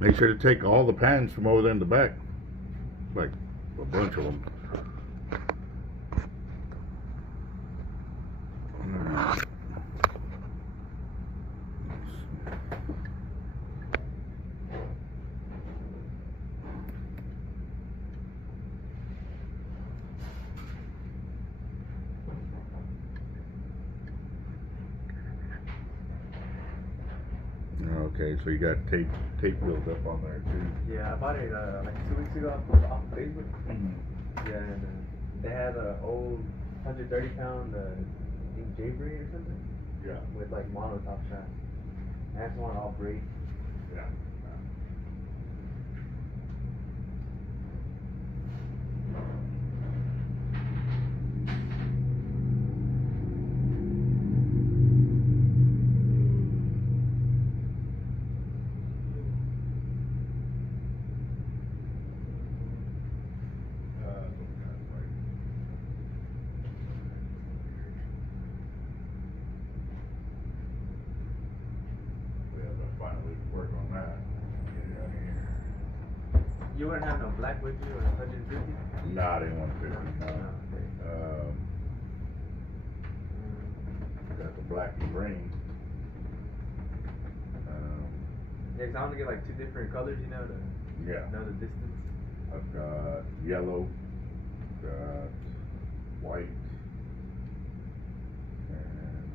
Make sure to take all the pans from over there in the back, like a bunch of them. Okay, so you got tape built up on there too. Yeah, I bought it like 2 weeks ago off Facebook. Yeah, and they had an old 130-pound I think J-Bray or something. Yeah. With like monotop shaft. I just want all braid. Yeah. Finally work on that. Get it out here. You wouldn't have no black with you or 150? Not in 150. No. Okay. Got the black and green. Yeah, 'cause I want to get like 2 different colors, you know, to know the distance. I've got yellow, got white, and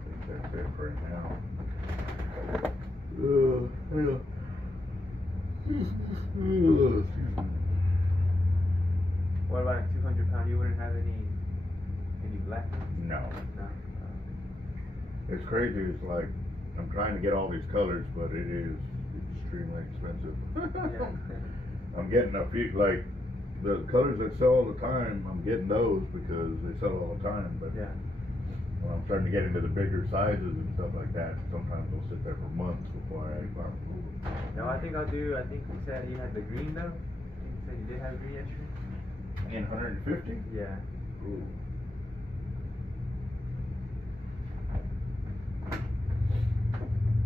I think that's it right now. What about a 200-pound? You wouldn't have any black? No. No. It's crazy. It's like I'm trying to get all these colors, but it is extremely expensive. Yeah. I'm getting a few, like the colors that sell all the time. I'm getting those because they sell all the time. But yeah. when I'm starting to get into the bigger sizes and stuff like that, sometimes they'll sit there for months before I move them. No, I think I'll do. I think you said you had the green though. You said you did have green yesterday. In 150? Yeah. Ooh.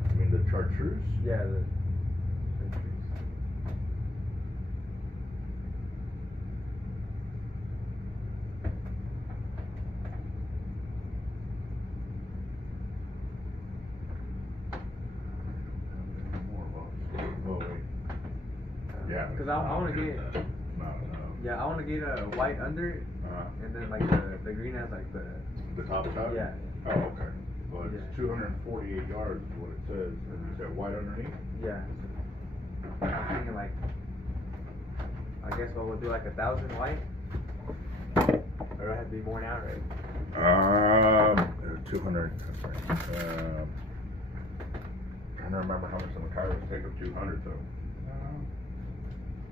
You mean the chartreuse? Yeah, the yeah. Because I want to get. No. Yeah, I want to get a white under it, and then like the green has like the top shot? Yeah. Oh, okay. Well, it's 248 yards is what it says, and you said white underneath? Yeah. I'm thinking like, I guess we'll do like 1,000 white, or do I have to be worn out, right? 200. That's right. Trying to remember how much the Macairos take of 200 though.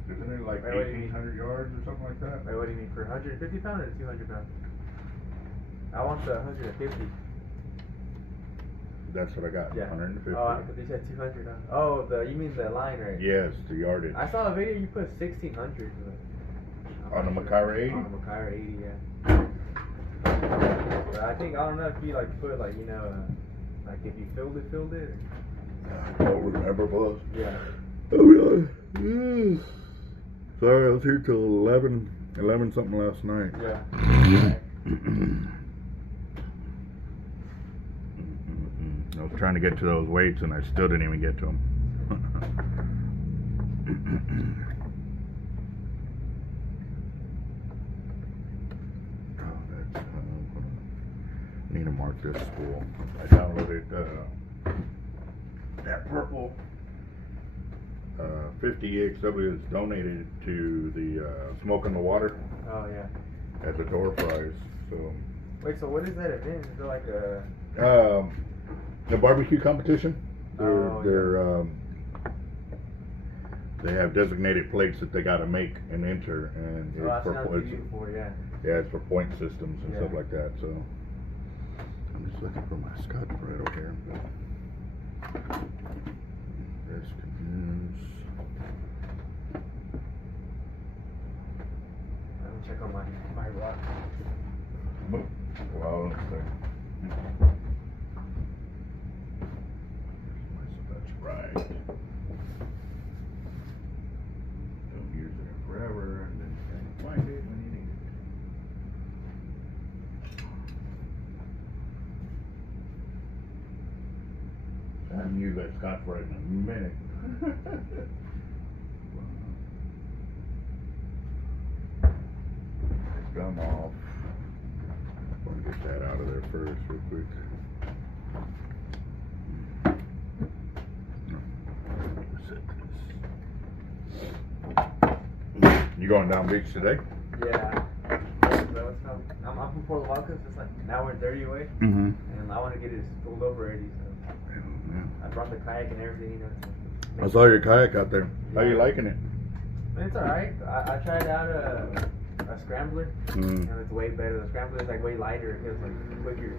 Isn't it like 1,800 yards or something like that? Wait, what do you mean, for 150 pound or 200 pound? I want the 150. That's what I got. Yeah. 150. Oh, but they said 200. Oh, you mean the line, right? Yes, the yardage. I saw a video you put 1,600. On the Macaira 80? On the Macaira 80, yeah. But I think, I don't know if you like put like, you know, like if you filled it or... I don't remember, boss. Yeah. Oh, yeah. Sorry, I was here till 11 something last night. Yeah. I was trying to get to those weights and I still didn't even get to them. Need to mark this spool. I downloaded that purple 50 EXW is donated to the Smoke in the Water. Oh yeah. As a door prize. So. Wait, so what is that event? Is it like a? The barbecue competition. They have designated plates that they got to make and enter, and it's for points. Yeah, it's for point systems and stuff like that. So I'm just looking for my Scotch Brite over here. This continues. Let me check on my rock. Well, let's see. scotch right in a minute. Gum off. I'm gonna get that out of there first, real quick. You going down beach today? Yeah. I'm from Fort Loco, so it's like an hour and 30 away. Mm-hmm. And I want to get it spooled over already, so. Yeah. I brought the kayak and everything, you know. I saw your kayak out there. How you liking it? It's alright. I tried out a scrambler, and it's way better. The scrambler is like way lighter. It feels like quicker.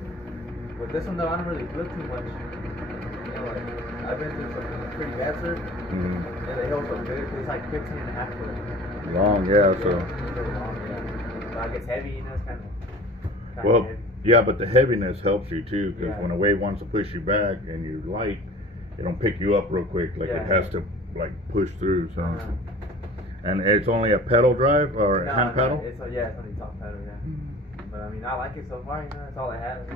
With this one though, I don't really feel too much. You know, like I've been through some pretty bad surf, and they hold so good. It's like 15.5 foot. Long, yeah. So. Long, yeah. So it gets heavy, you know. It's kind of. Well, heavy. yeah, but the heaviness helps you too, because when a wave wants to push you back and you're light, it don't pick you up real quick. Like it has to like push through. So. And it's only a pedal drive or hand paddle? It's only top pedal, yeah. But I mean, I like it so far, you know, that's all I have.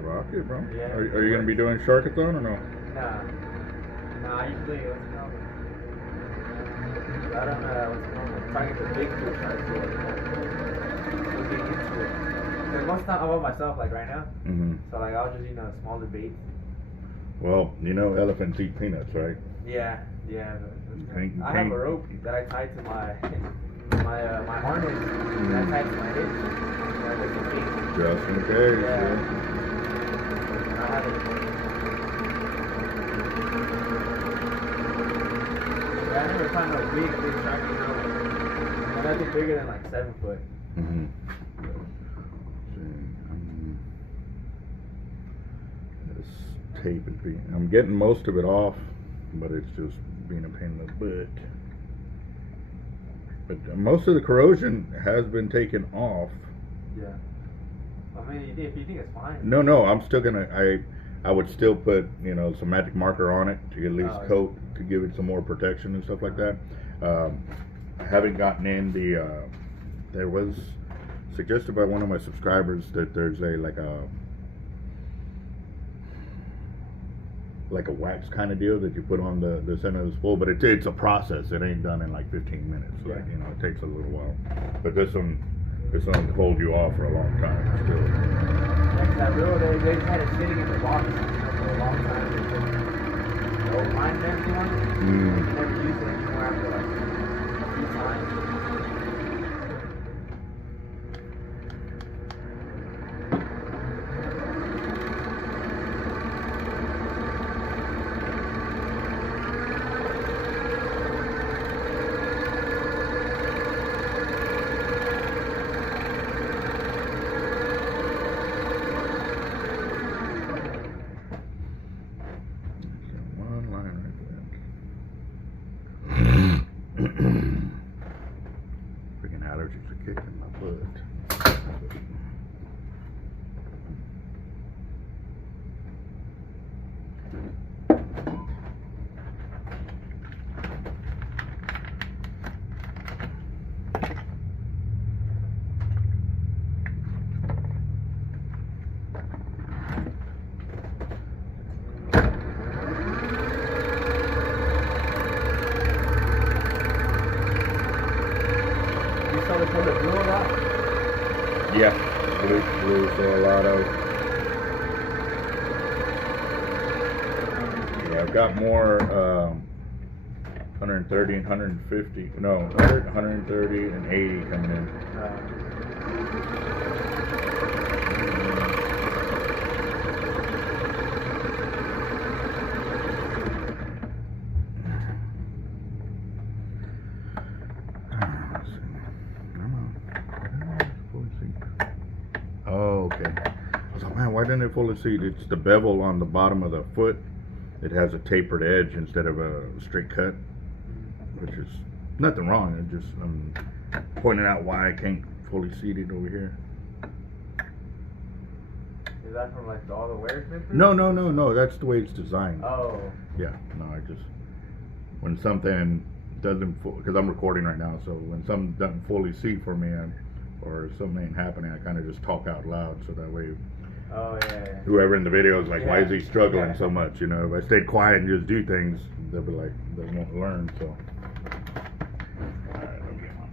Rock it, bro. Yeah. Are you going to be doing Sharkothon or no? Nah, I usually, I don't know, I'm trying to get the big fish sharks to get into it. Because most of the time I'm on myself, like right now. So like I'll just, you know, smaller baits. Well, you know elephants eat peanuts, right? Yeah. I have a rope that I tie to my harness that I tie to my hitch. Just in case. Yeah. I have it. Yeah, I never found no big shark. Nothing bigger than like 7 foot. This tape is being. I'm getting most of it off, but it's just being a pain in the butt. But most of the corrosion has been taken off. Yeah. I mean, if you think it's fine. No, I'm still gonna. I would still put, you know, some magic marker on it to get at least coat to give it some more protection and stuff like that. I haven't gotten in the. There was suggested by one of my subscribers that there's a wax kind of deal that you put on the center of the spool, but it's a process. It ain't done in like 15 minutes. Like, you know, it takes a little while. But this one hold you off for a long time still. Yeah, 'cause that reel, they had it sitting in the box for a long time. The old line and everything on it. Never used it anymore after like a few times. Freaking allergies are kicking my butt. Yeah, blue for a lot of. Yeah, I've got more 130 and 150. No, 100, 130 and 80 coming in. Oh, okay. I was like, man, why didn't it fully seat? It's the bevel on the bottom of the foot. It has a tapered edge instead of a straight cut, which is nothing wrong. I'm just pointing out why I can't fully seat it over here. Is that from like all the wear snippers? No. That's the way it's designed. Oh. Yeah. No, I just when something doesn't, because I'm recording right now, so when something doesn't fully seat for me, or something ain't happening, I kind of just talk out loud, so that way Oh, yeah. Whoever in the video is like, why is he struggling so much? You know, if I stayed quiet and just do things, they'll be like, they won't learn. So. Alright, let me get my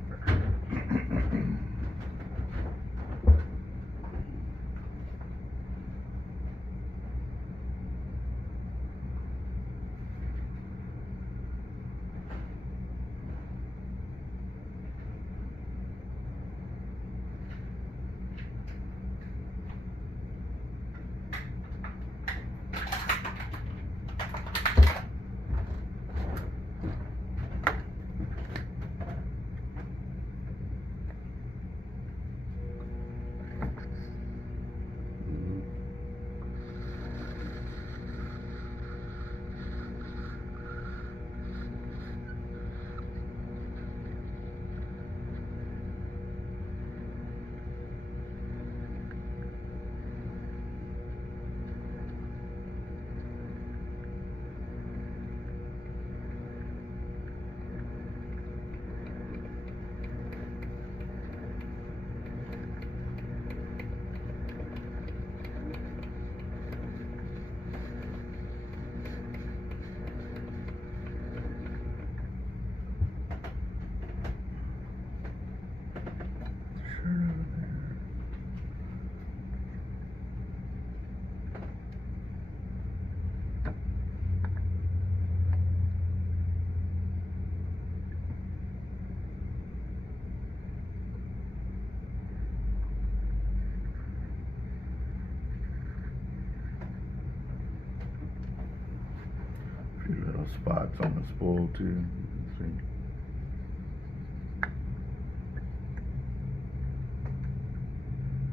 few little spots on the spool too. Let's see.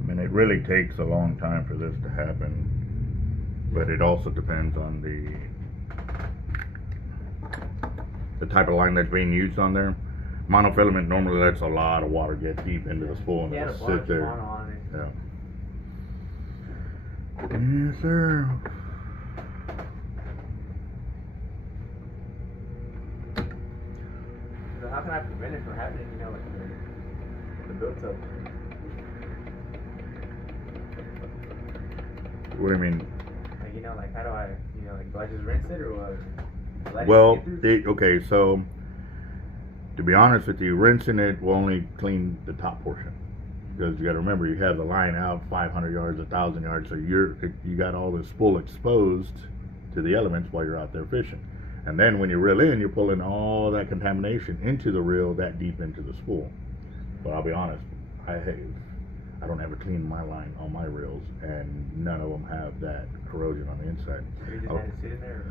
I mean, it really takes a long time for this to happen, but it also depends on the type of line that's being used on there. Monofilament normally lets a lot of water get deep into the spool and it'll sit there. On it. Yeah. Yes, sir. So how can I prevent it from happening? You know, like the built up. What do you mean? Like, you know, like how do I, you know, like do I just rinse it or what? Well, okay, so to be honest with you, rinsing it will only clean the top portion, because you got to remember you have the line out 500 yards, 1,000 yards, so you got all the spool exposed to the elements while you're out there fishing, and then when you reel in, you're pulling all that contamination into the reel that deep into the spool. But I'll be honest, I don't ever clean my line on my reels, and none of them have that corrosion on the inside. So you just had to sit in there?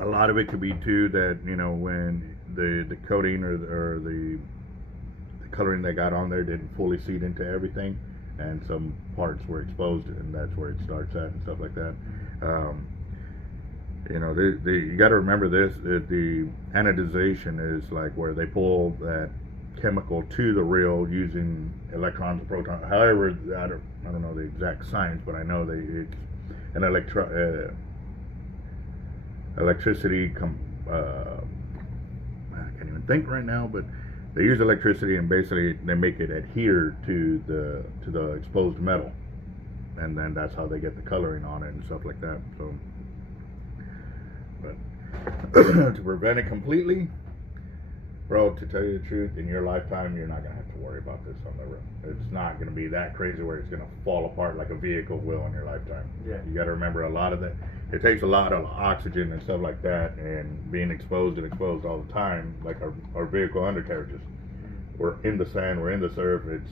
A lot of it could be too that, you know, when the coating or the coloring they got on there didn't fully seed into everything, and some parts were exposed, and that's where it starts at and stuff like that. You know, you got to remember this, that the anodization is like where they pull that chemical to the reel using electrons and protons. However, I don't know the exact science, but I know it's an electricity. I can't even think right now, but they use electricity and basically they make it adhere to the exposed metal, and then that's how they get the coloring on it and stuff like that. So, but to prevent it completely, bro, to tell you the truth, in your lifetime, you're not going to have to worry about this on the road. It's not going to be that crazy where it's going to fall apart like a vehicle will in your lifetime. Yeah. You got to remember a lot of that. It takes a lot of oxygen and stuff like that, and being exposed all the time, like our vehicle undercarriages. We're in the sand, we're in the surf, it's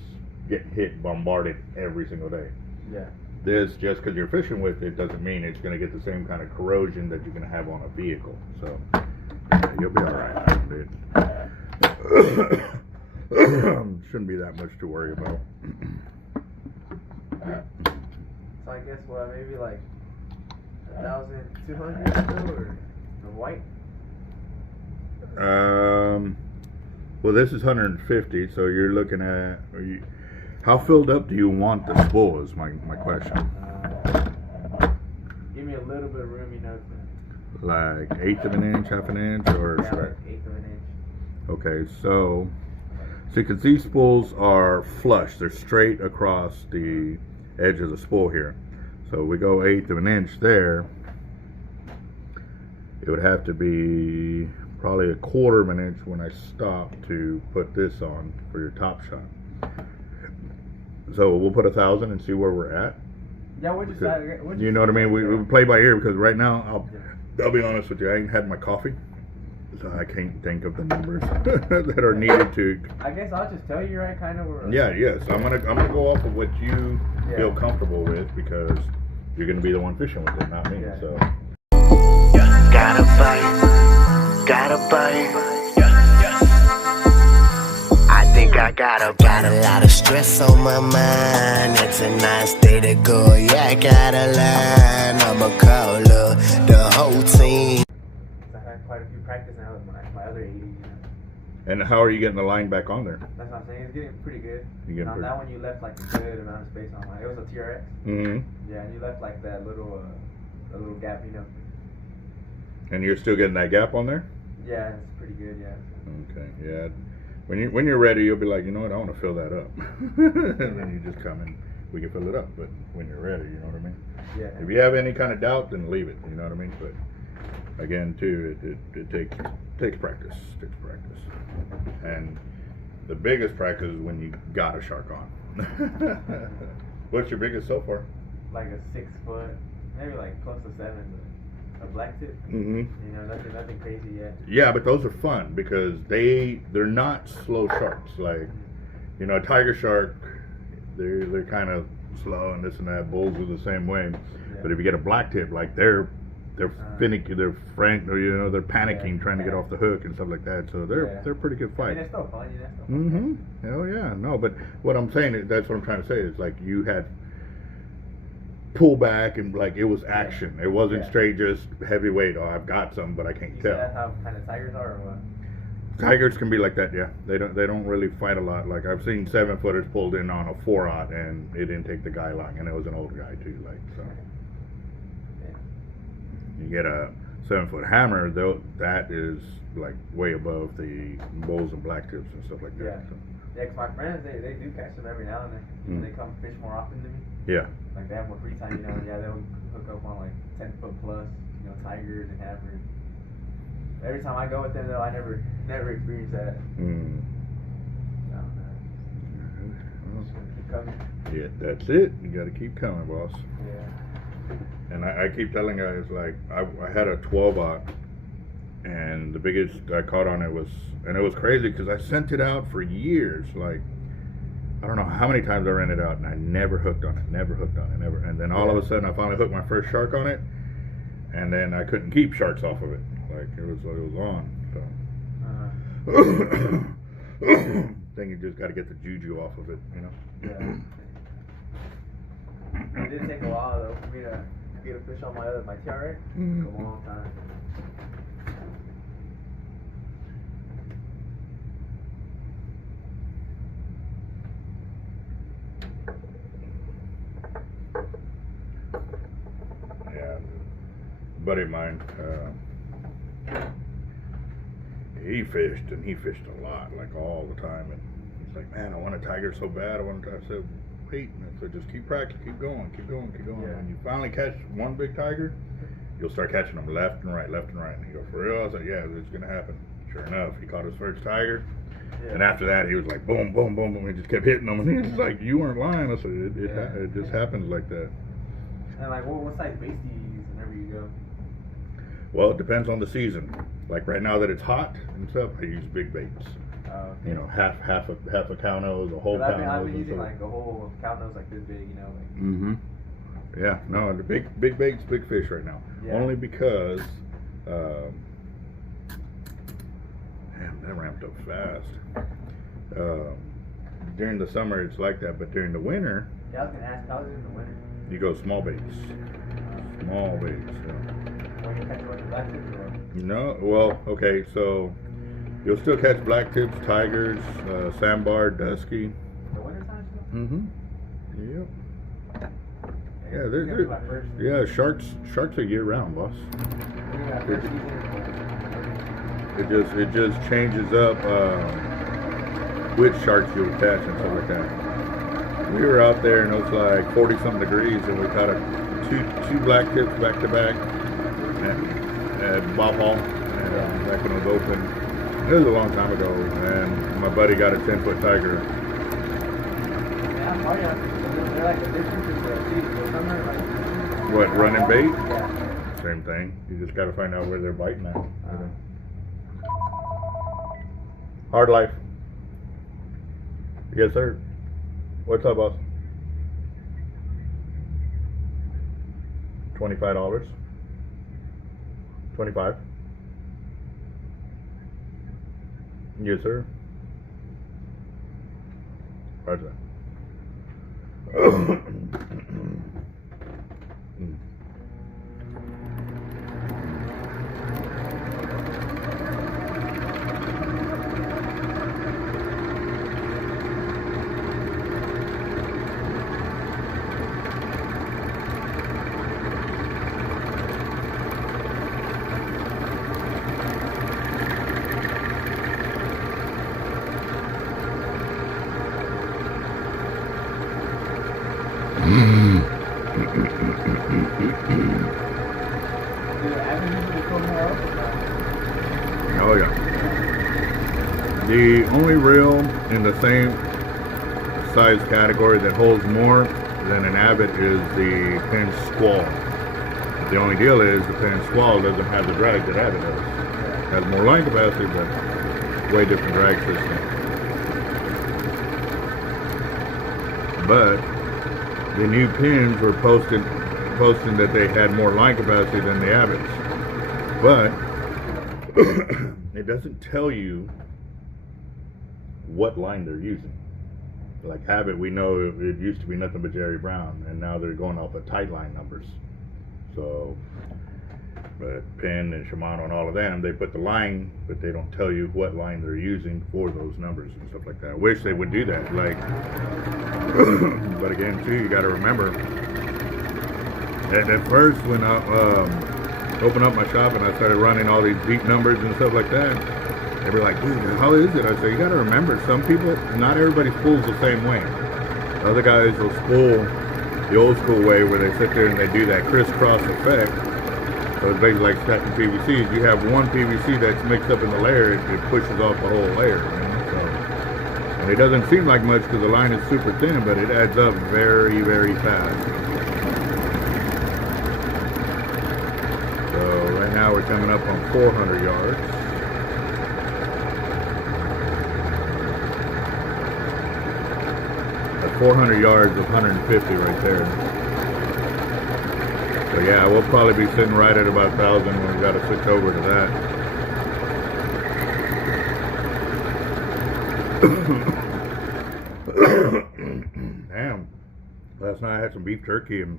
getting hit, bombarded every single day. Yeah. This, just because you're fishing with it, doesn't mean it's going to get the same kind of corrosion that you're going to have on a vehicle. So, yeah, you'll be alright, dude. Shouldn't be that much to worry about. So I guess maybe like 1,200 or the white? Well, this is 150, so you're looking at, how filled up do you want the spool is my question. Give me a little bit of room, you know. Like 1/8 of an inch, half an inch, or yeah, like 1/8 of an inch. Okay, so because these spools are flush, they're straight across the edge of the spool here. So we go 1/8 of an inch there. It would have to be probably 1/4 of an inch when I stop to put this on for your top shot. So we'll put 1,000 and see where we're at. Yeah, you know what I mean? We play by ear because right now, I'll be honest with you, I ain't had my coffee, so I can't think of the numbers that are needed to. I guess I'll just tell you right kind of where. Yeah, yes. I'm gonna go off of what you feel comfortable with because you're gonna be the one fishing with it, not me. Yeah. So. Gotta bite. I think I got a lot of stress on my mind. It's a nice day to go. Yeah, I got a line. I'ma call up the whole team. I had quite a few practice now with my other 80. You know? And how are you getting the line back on there? That's what I'm saying. It's getting pretty good. On that one, you left like a good amount of space on mine. It was a TRX. Mm-hmm. Yeah, and you left like that little gap, you know. And you're still getting that gap on there? Yeah, it's pretty good. Yeah. Okay. Yeah. When you're ready, you'll be like, you know what, I want to fill that up, and then you just come and we can fill it up. But when you're ready, you know what I mean. Yeah. If you have any kind of doubt, then leave it. You know what I mean. But again, too, it takes practice. It takes practice. And the biggest practice is when you got a shark on. What's your biggest so far? Like a 6 foot, maybe like close to 7. A black tip. Mm-hmm. You know, nothing crazy yet. Yeah, but those are fun because they're not slow sharks. Like, you know, a tiger shark, they're kind of slow and this and that. Bulls are the same way. Yeah. But if you get a black tip, like they're finicky, they're frank, or you know, they're panicking, trying to get off the hook and stuff like that. So they're pretty good fight. I mean, it's still fun, you know. Mm-hmm. Hell yeah, no. But what I'm saying is, that's what I'm trying to say is like you had pull back and like it was action. It wasn't straight just heavyweight. Oh, I've got some, but I can't tell. That's how kind of tigers are, or what? Tigers can be like that, yeah. They don't really fight a lot. Like I've seen 7-footers pulled in on a 4/0 and it didn't take the guy long, and it was an old guy too. Like so, you get a 7-foot hammer, though, that is like way above the bulls and black tips and stuff like that. Yeah. So. Yeah, 'cause my friends, they do catch them every now and then. They come fish more often than me. Yeah. Like they have more free time, you know. Yeah, they'll hook up on like 10-foot plus, you know, tigers and hammers. Every time I go with them, though, I never experienced that. Mm. No. Just gonna keep coming. Yeah, that's it. You got to keep coming, boss. Yeah. And I keep telling guys, like, I had a 12/0, and the biggest I caught on it was, and it was crazy because I sent it out for years. Like, I don't know how many times I ran it out, and I never hooked on it, and then all of a sudden I finally hooked my first shark on it, and then I couldn't keep sharks off of it. Like, it was on. So. Then you just got to get the juju off of it, you know? Yeah. It did take a while, though, for me to get a fish on my TRX. It took a long time. Yeah, a buddy of mine, he fished a lot, like all the time, and he's like, man, I want a tiger so bad. I said, wait, and I said, just keep practicing, keep going. Yeah. When you finally catch one big tiger, you'll start catching them left and right. And he goes, for real? I was like, yeah, it's gonna happen. Sure enough, he caught his first tiger. Yeah. And after that, he was like, boom, boom, boom, boom. He just kept hitting them, and he was like, you weren't lying. I said, it just happens like that. And like, what size bait do you use whenever you go? Well, it depends on the season. Like right now that it's hot and stuff, I use big baits. Okay. You know, half a cow nose, a whole cow nose. I've been using like a whole cow nose like this big, you know. Like. Mm-hmm. Yeah, no, the big baits, big fish right now. Yeah. Only because, damn, that ramped up fast. During the summer it's like that, but during the winter. Yeah, I was gonna ask, how is it in the winter? You go small baits. Small baits. Yeah. When you catch a bunch of black tips, or? No, well, okay, so you'll still catch black tips, tigers, sandbar, dusky. The winter time? Mm-hmm. Yep. Yeah, sharks are year round, boss. It just changes up which sharks you'll catch and stuff like that. We were out there and it was like 40 something degrees, and we caught two black tips back to back at Bob Hall, and back when it was open. It was a long time ago, and my buddy got a 10-foot tiger. Yeah, oh yeah. They're like addicted to the summer, like. What, running bait? Yeah. Same thing. You just got to find out where they're biting at. Hard life. Yes, sir. What's up, boss? $25. 25. Yes, sir. Roger that. Oh yeah. The only reel in the same size category that holds more than an Abbott is the Penn Squall. The only deal is the Penn Squall doesn't have the drag that Abbott does. It has more line capacity, but way different drag system. But the new pins were posting that they had more line capacity than the Abbotts. But it doesn't tell you what line they're using. Like Abbott, we know it used to be nothing but Jerry Brown, and now they're going off of tight line numbers. So, but Penn and Shimano and all of them, they put the line, but they don't tell you what line they're using for those numbers and stuff like that. I wish they would do that. Like, but again, too, you got to remember at first when I opened up my shop and I started running all these beat numbers and stuff like that, they were like, dude, how is it? I said, you got to remember, some people, not everybody spools the same way. Other guys will spool the old school way where they sit there and they do that crisscross effect. So it's basically like stacking PVCs. You have one PVC that's mixed up in the layer, it pushes off the whole layer. You know? So, and it doesn't seem like much because the line is super thin, but it adds up very, very fast. So right now we're coming up on 400 yards. That's 400 yards of 150 right there. So yeah, we'll probably be sitting right at about 1,000 when we got to switch over to that. Damn. Last night I had some beef jerky and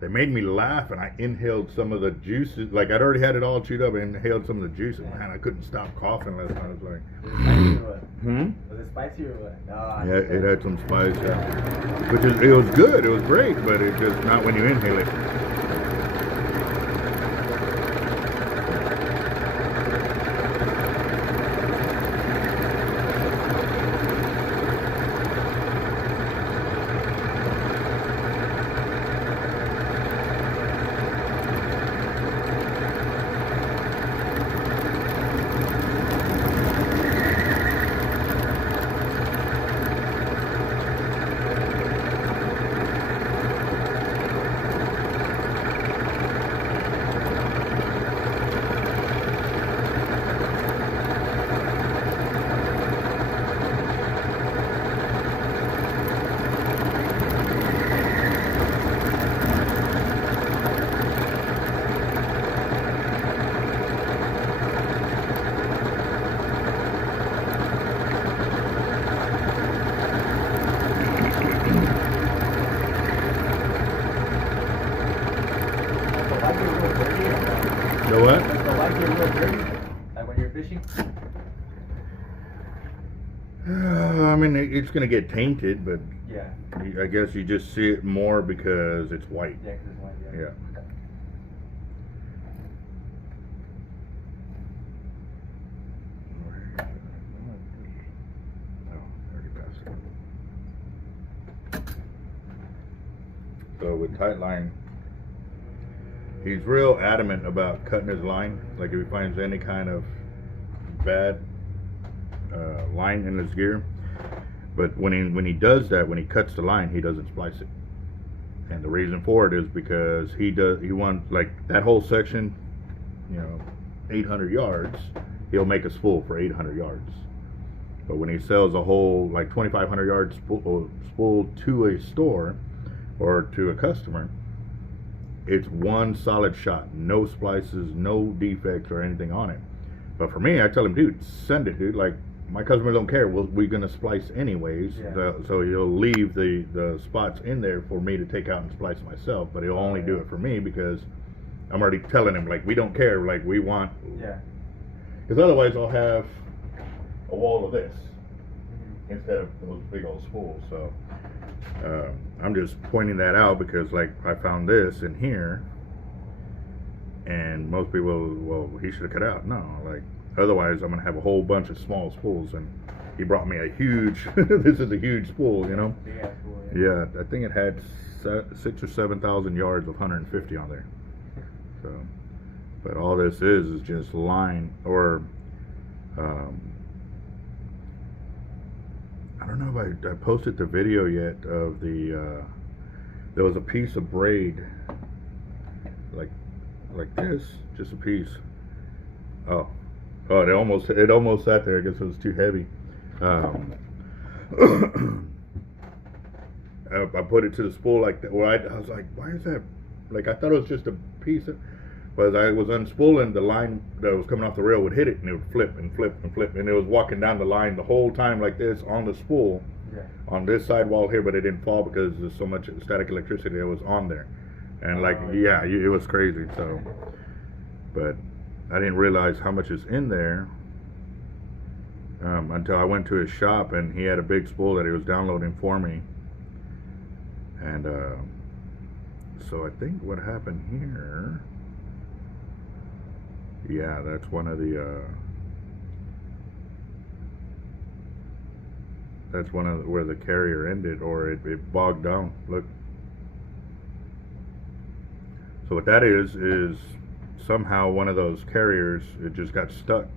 they made me laugh, and I inhaled some of the juices. Like I'd already had it all chewed up and inhaled some of the juices. Man, I couldn't stop coughing last night. I was like, Was it spicy or what? Oh, yeah, it had some spice, yeah. Which is, it was good, it was great, but it's just not when you inhale it. The what? The light get real dirty, like when you're fishing? I mean, it's going to get tainted, but yeah, I guess you just see it more because it's white. Yeah, because it's white, yeah. Yeah. Oh, I already passed it. with tight line, he's real adamant about cutting his line. Like if he finds any kind of bad line in his gear, but when he does that, when he cuts the line, he doesn't splice it. And the reason for it is because he wants, like, that whole section, 800 yards, he'll make a spool for 800 yards. But when he sells a whole, like, 2,500 yard spool to a store or to a customer, it's one solid shot, no splices, no defects or anything on it. But for me, I tell him, dude, send it, dude. Like, my customers don't care. We're gonna splice anyways. Yeah. So he'll leave the spots in there for me to take out and splice myself. But he'll only do it for me because I'm already telling him, like, we don't care. Like, we want. Yeah. Because otherwise, I'll have a wall of this instead of those big old spools. So I'm just pointing that out because, like, I found this in here, and most people, well, he should have cut out. No, like. Otherwise, I'm gonna have a whole bunch of small spools, and he brought me a huge. This is a huge spool, Yeah, spool, yeah. I think it had 6,000 or 7,000 yards of 150 on there. So, but all this is just line, or I don't know if I posted the video yet of the. There was a piece of braid, like this, just a piece. Oh, it almost sat there. I guess it was too heavy. I put it to the spool like that. Well, I was like, why is that? Like, I thought it was just a piece of. But as I was unspooling, the line that was coming off the rail would hit it, and it would flip and flip and flip, and it was walking down the line the whole time like this on the spool, on this sidewall here, but it didn't fall because there's so much static electricity that was on there, and it was crazy. So, but I didn't realize how much is in there until I went to his shop, and he had a big spool that he was downloading for me, and so I think what happened here. Yeah, that's one of the. That's one of where the carrier ended, or it bogged down. Look. So what that is somehow one of those carriers, it just got stuck,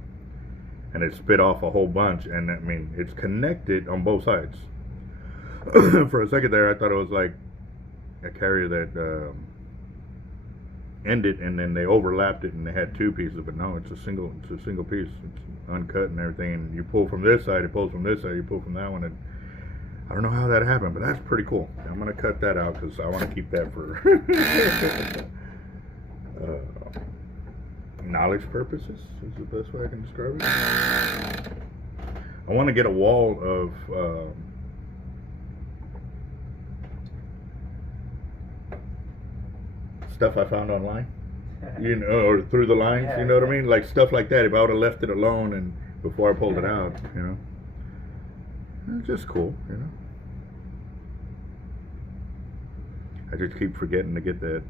and it spit off a whole bunch. And I mean, it's connected on both sides. For a second there, I thought it was like a carrier that. Ended, and then they overlapped it, and they had two pieces, but no, it's a single piece. It's uncut and everything, and you pull from this side, it pulls from this side, you pull from that one, and I don't know how that happened, but that's pretty cool. I'm gonna cut that out because I want to keep that for knowledge purposes is the best way I can describe it. I want to get a wall of stuff I found online, or through the lines, you know what I mean? Like stuff like that. If I would have left it alone and before I pulled it out, it's just cool, I just keep forgetting to get that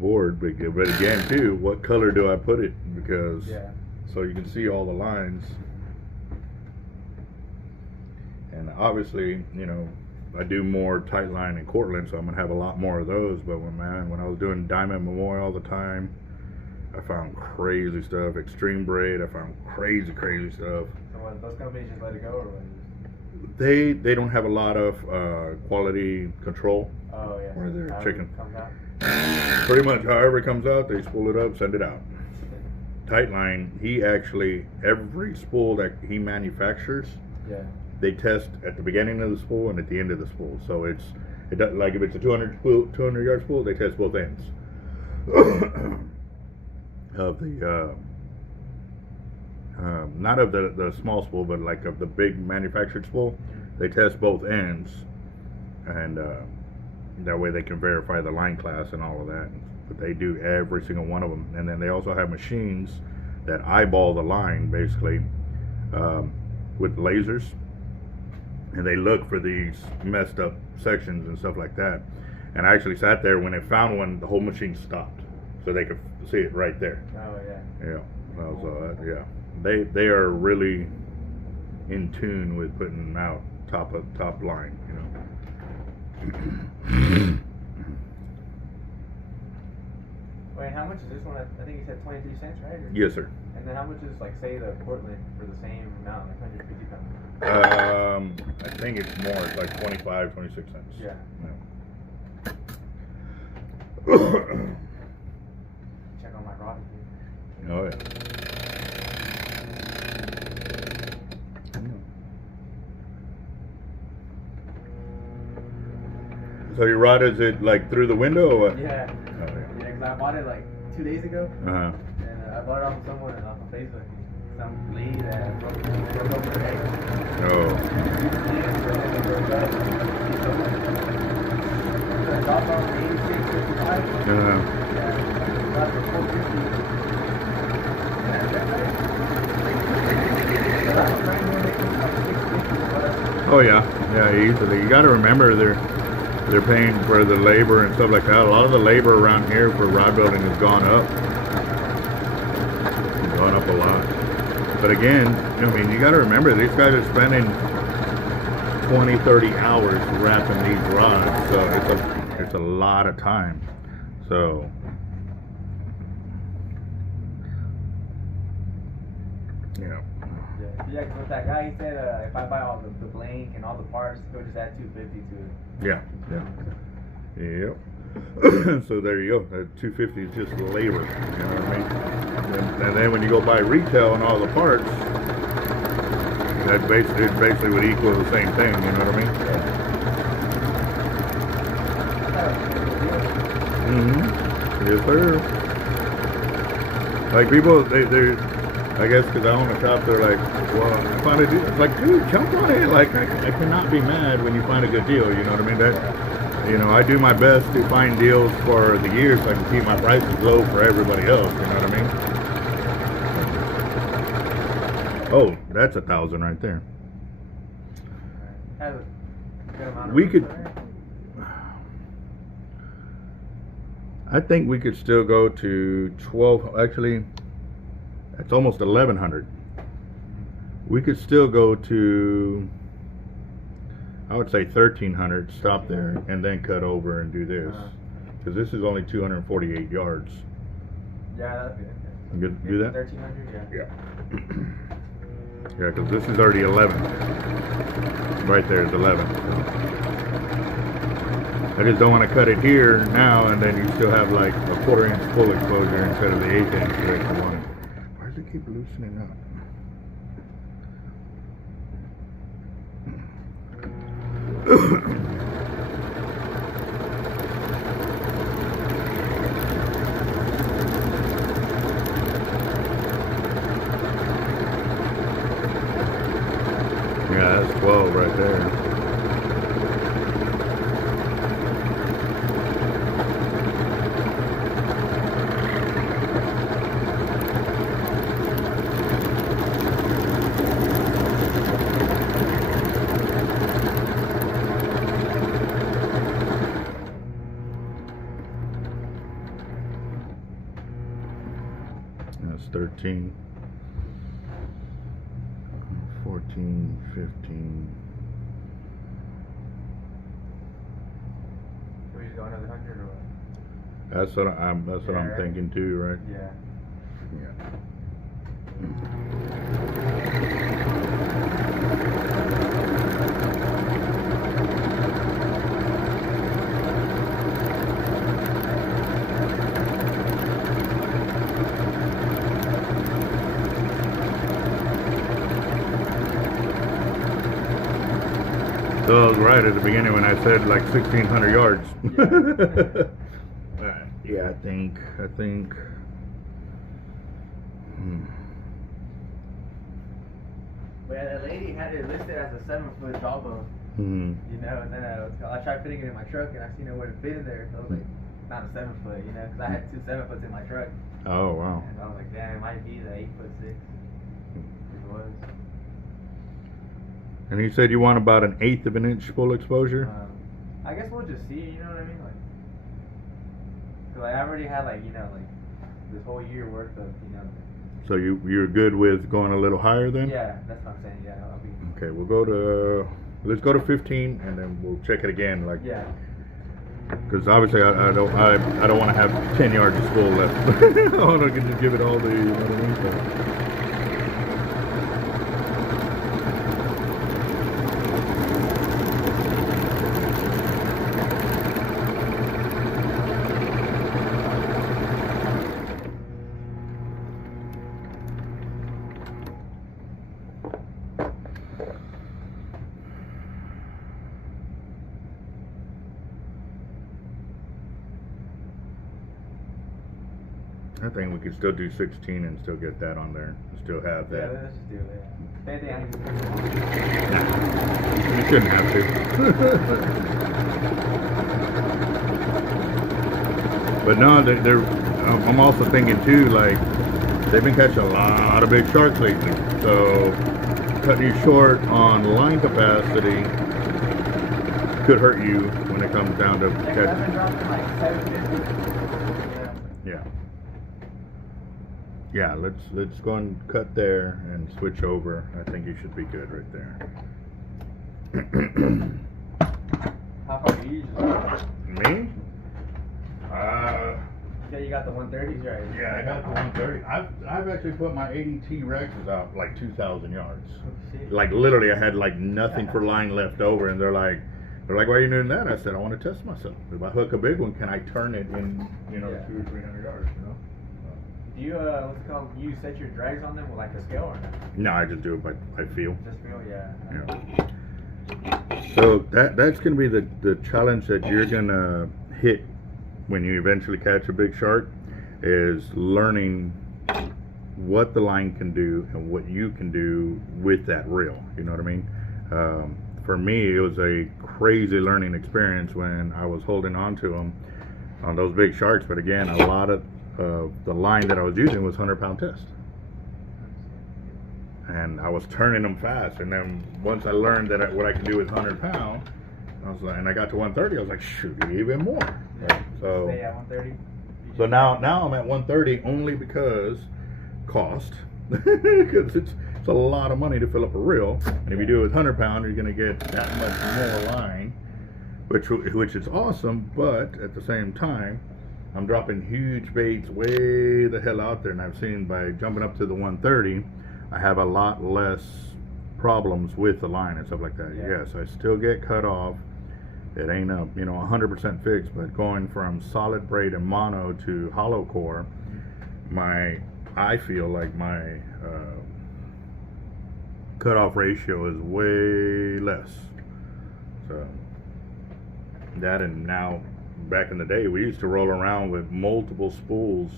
board, but again, too, what color do I put it? Because so you can see all the lines, and obviously, I do more tight line in Cortland, so I'm gonna have a lot more of those. But when I was doing Diamond Memorial all the time, I found crazy stuff. Extreme Braid, I found crazy stuff. So what, those companies just let it go, or what? They don't have a lot of quality control. Oh yeah. Where they're chicken. Pretty much, however it comes out, they spool it up, send it out. Tight line, he actually every spool that he manufactures. Yeah. They test at the beginning of the spool and at the end of the spool. So it does, like if it's a 200 yard spool, they test both ends of the not of the small spool, but like of the big manufactured spool. They test both ends, and that way they can verify the line class and all of that. But they do every single one of them, and then they also have machines that eyeball the line basically with lasers. And they look for these messed up sections and stuff like that. And I actually sat there when they found one, the whole machine stopped, so they could see it right there. Oh yeah. Yeah. So they are really in tune with putting them out top line, Wait, how much is this one? I think you said 23 cents, right? Or, Yes, sir. and then how much is, like, say, the Portland for the same amount, like 150 pounds? I think it's more. It's like 25, 26 cents. Yeah. Check on my rod here. Oh, yeah. So your rod, is it like through the window or what? Yeah. Oh, yeah. Yeah, because I bought it like 2 days ago. Uh-huh. And I bought it off someone off of Facebook. Some lady that broke her egg. Oh. The dog on 86.55. Uh-huh. Oh yeah, yeah, easily. You got to remember they're paying for the labor and stuff like that. A lot of the labor around here for rod building has gone up. It's gone up a lot. But again, I mean, you got to remember these guys are spending 20, 30 hours wrapping these rods, so it's a lot of time. So. Yeah, because with that guy, he said if I buy all the blank and all the parts, he'll just add $250 to it. Yeah, yeah. Yep. So there you go. That $250 is just labor. You know what I mean? And then when you go buy retail and all the parts, that basically would equal the same thing. You know what I mean? Yes, sir. Like people, they're I guess because I own a shop, they're like, well, I found a deal. It's like, dude, jump on it. Like, I cannot be mad when you find a good deal. You know what I mean? That, you know, I do my best to find deals for the year so I can keep my prices low for everybody else. You know what I mean? Oh, that's 1,000 right there. We could. I think we could still go to 12. Actually. It's almost 1,100. We could still go to, I would say 1,300, stop there, and then cut over and do this. Because this is only 248 yards. Yeah, that's good. You good to do that? 1,300, yeah. Yeah, because this is already 11. Right there is 11. I just don't want to cut it here now, and then you still have like a 1/4 inch full exposure instead of the 1/8 inch that you wanted. Keep loosening up. Yeah, that's 12 right there. That's 13, 14, 15. We just go another 100 or what? That's what I'm Right. thinking too, right? Yeah. So I was right at the beginning when I said like 1,600 yards. Yeah. Yeah, I think. But yeah, that lady had it listed as a 7-foot jawbone. Mm-hmm. You know, and then I tried fitting it in my truck, and I seen nowhere to fit in there. So I was like, not a 7-foot, you know, because I had 2 7-foots in my truck. Oh wow. And I was like, damn, it might be the 8'6". It was. And you said you want about 1/8 of an inch full exposure? I guess we'll just see, you know what I mean? Like, cause I already had like, you know, like this whole year worth of, you know. So you're good with going a little higher then? Yeah, that's what I'm saying. Yeah, I'll be. Okay, let's go to 15, and then we'll check it again. Like. Yeah. Because obviously I don't want to have 10 yards of spool left. I want to just give it all the, you know what I mean? So. I think we could still do 16 and still get that on there. Still have that. Yeah, let's just do that. Same thing I need to do. Nah, you shouldn't have to. But no, I'm also thinking too, like, they've been catching a lot of big sharks lately. So cutting you short on line capacity could hurt you when it comes down to catching. I've been dropping like 750. Yeah. Yeah, let's go and cut there and switch over. I think you should be good right there. How far do you usually? Me? Yeah, you got the 130s right. Yeah, I got the 130. I've actually put my 80T Rexes out like 2,000 yards. Like literally, I had like nothing for line left over, and they're like, why are you doing that? I said, I want to test myself. If I hook a big one, can I turn it in, 200 or 300 yards? Do you what's it called? You set your drags on them with like a scale or not? No, I just do it by feel. Just feel, yeah. So that's gonna be the challenge that you're gonna hit when you eventually catch a big shark, is learning what the line can do and what you can do with that reel. You know what I mean? For me, it was a crazy learning experience when I was holding on to them on those big sharks. But again, a lot of the line that I was using was 100-pound test, and I was turning them fast. And then once I learned that what I could do with 100-pound, I was like, and I got to 130, I was like, shoot, even more. Yeah. So stay at 130. So now I'm at 130 only because cost, because it's a lot of money to fill up a reel. And if you do it with 100-pound, you're going to get that much more line, which is awesome. But at the same time, I'm dropping huge baits way the hell out there, and I've seen by jumping up to the 130, I have a lot less problems with the line and stuff like that. Yeah. Yes, I still get cut off. It ain't a 100% fix, but going from solid braid and mono to hollow core, I feel like my cutoff ratio is way less. So that, and now back in the day, we used to roll around with multiple spools,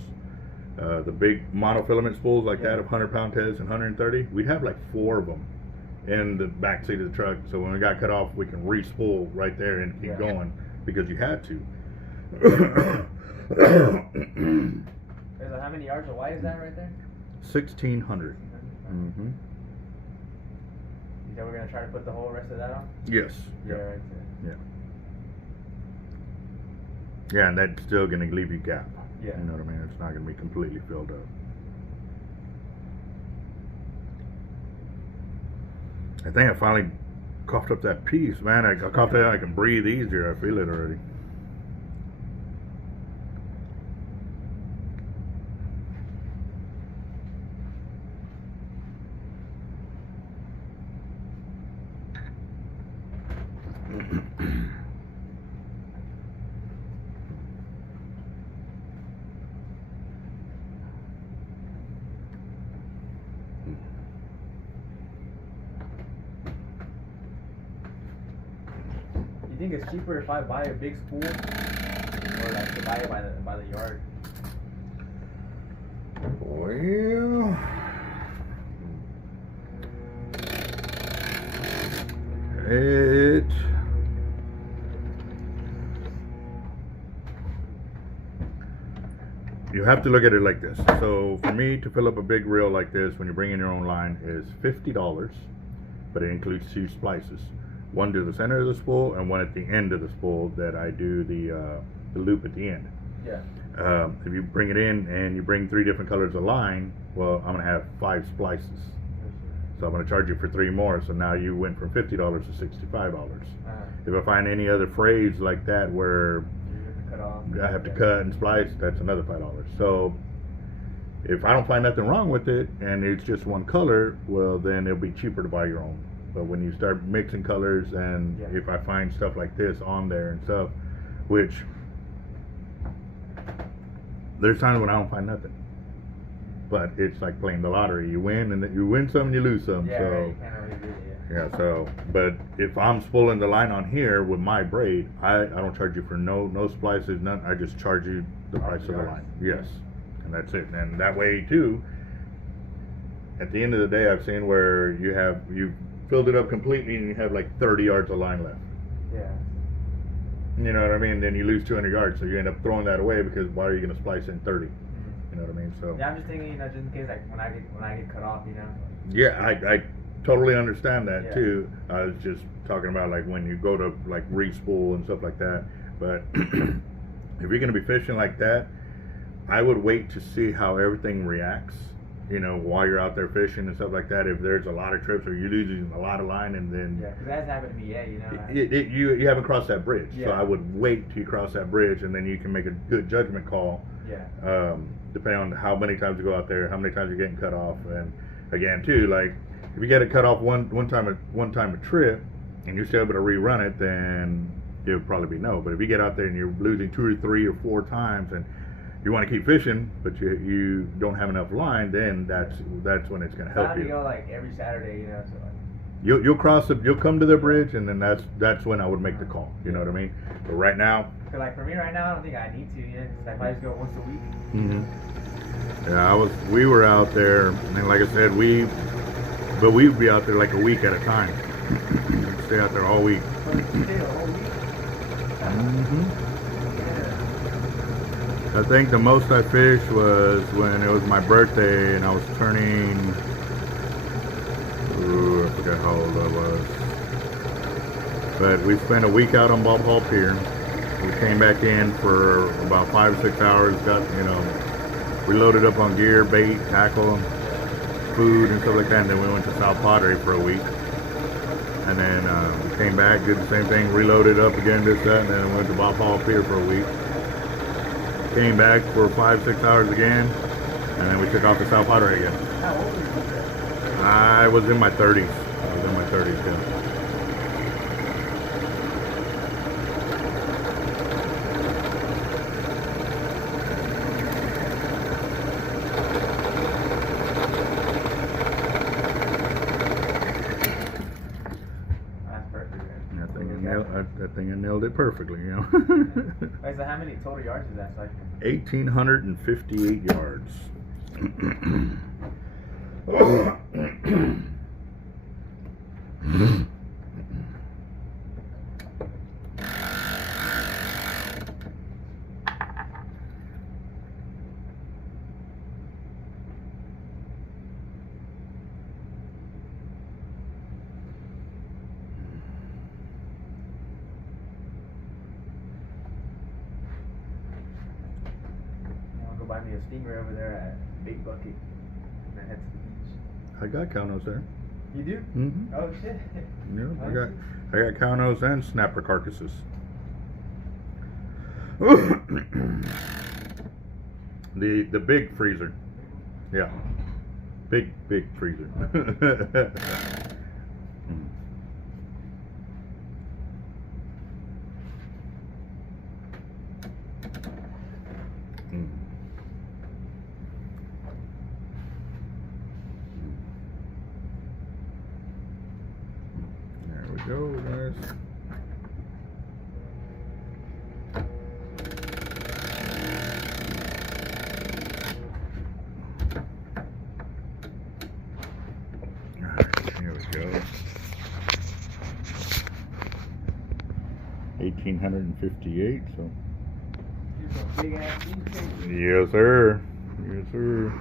the big monofilament spools like that of 100-pound test and 130. We'd have like 4 of them in the back seat of the truck, so when we got cut off, we can re-spool right there and keep going, because you had to. How many yards of wide is that right there? 1,600. You said we're gonna try to put the whole rest of that on? Yes. Yeah, right there. Yeah, and that's still gonna leave you gap. Yeah. You know what I mean? It's not gonna be completely filled up. I think I finally coughed up that piece, man. I coughed it out, I can breathe easier. I feel it already. You think it's cheaper if I buy a big spool, or like to buy it by the yard? Well, you have to look at it like this. So for me to fill up a big reel like this, when you bring in your own line, is $50, but it includes 2 splices. One to the center of the spool and one at the end of the spool that I do the loop at the end. Yeah. If you bring it in and you bring 3 different colors of line, well, I'm gonna have 5 splices. So I'm gonna charge you for 3 more. So now you went from $50 to $65. If I find any other phrase like that where cut off. I have to cut and splice. That's another $5. So if I don't find nothing wrong with it and it's just one color, well then it'll be cheaper to buy your own. But when you start mixing colors and if I find stuff like this on there and stuff, which there's times when I don't find nothing. But it's like playing the lottery. You win and you win some and you lose some. Yeah, so right. You can't really do it, yeah, so, but if I'm spooling the line on here with my braid, I don't charge you for no splices, none. I just charge you the price of the line. Yes, and that's it. And that way too, at the end of the day, I've seen where you filled it up completely and you have like 30 yards of line left. Yeah. You know what I mean? Then you lose 200 yards, so you end up throwing that away because why are you going to splice in 30? You know what I mean? So yeah, I'm just thinking, just in case, like when I get cut off, Yeah, I totally understand that too. I was just talking about like when you go to like re-spool and stuff like that. But if you're gonna be fishing like that, I would wait to see how everything reacts. While you're out there fishing and stuff like that. If there's a lot of trips or you're losing a lot of line, and then because that's happened to me. You haven't crossed that bridge. So I would wait till you cross that bridge, and then you can make a good judgment call. Depending on how many times you go out there, how many times you're getting cut off, and again too, like if you get it cut off one time a trip, and you're still able to rerun it, then it would probably be no. But if you get out there and you're losing 2 or 3 or 4 times, and you want to keep fishing, but you don't have enough line, then that's when it's going to help you. Go like every Saturday, So like, you'll come to the bridge, and then that's when I would make the call. You know what I mean? But right now, like for me right now, I don't think I need to. If I just go once a week. Yeah, we were out there, and like I said, we'd be out there like a week at a time. We'd stay out there all week. I think the most I fished was when it was my birthday and I was turning, I forgot how old I was. But we spent a week out on Bob Hall Pier. We came back in for about 5 or 6 hours, we loaded up on gear, bait, tackle, food and stuff like that, and then we went to South Pottery for a week. And then we came back, did the same thing, reloaded up again, this, that, and then went to Bob Hall Pier for a week. Came back for 5 or 6 hours again, and then we took off to South Pottery again. How old were you? I was in my 30s. Yeah. That thing I nailed it perfectly, Wait, so how many total yards is that? 1,858 yards. Buy me a stingray over there at Big Bucket and then head to the beach. I got cownos there. You do? Mm-hmm. Oh shit. Yeah, I got cownos and snapper carcasses. The big freezer. Yeah. Big freezer. Go, guys. Alright, here we go. 1,858, so. Big ass. Yes, sir. Yes, sir.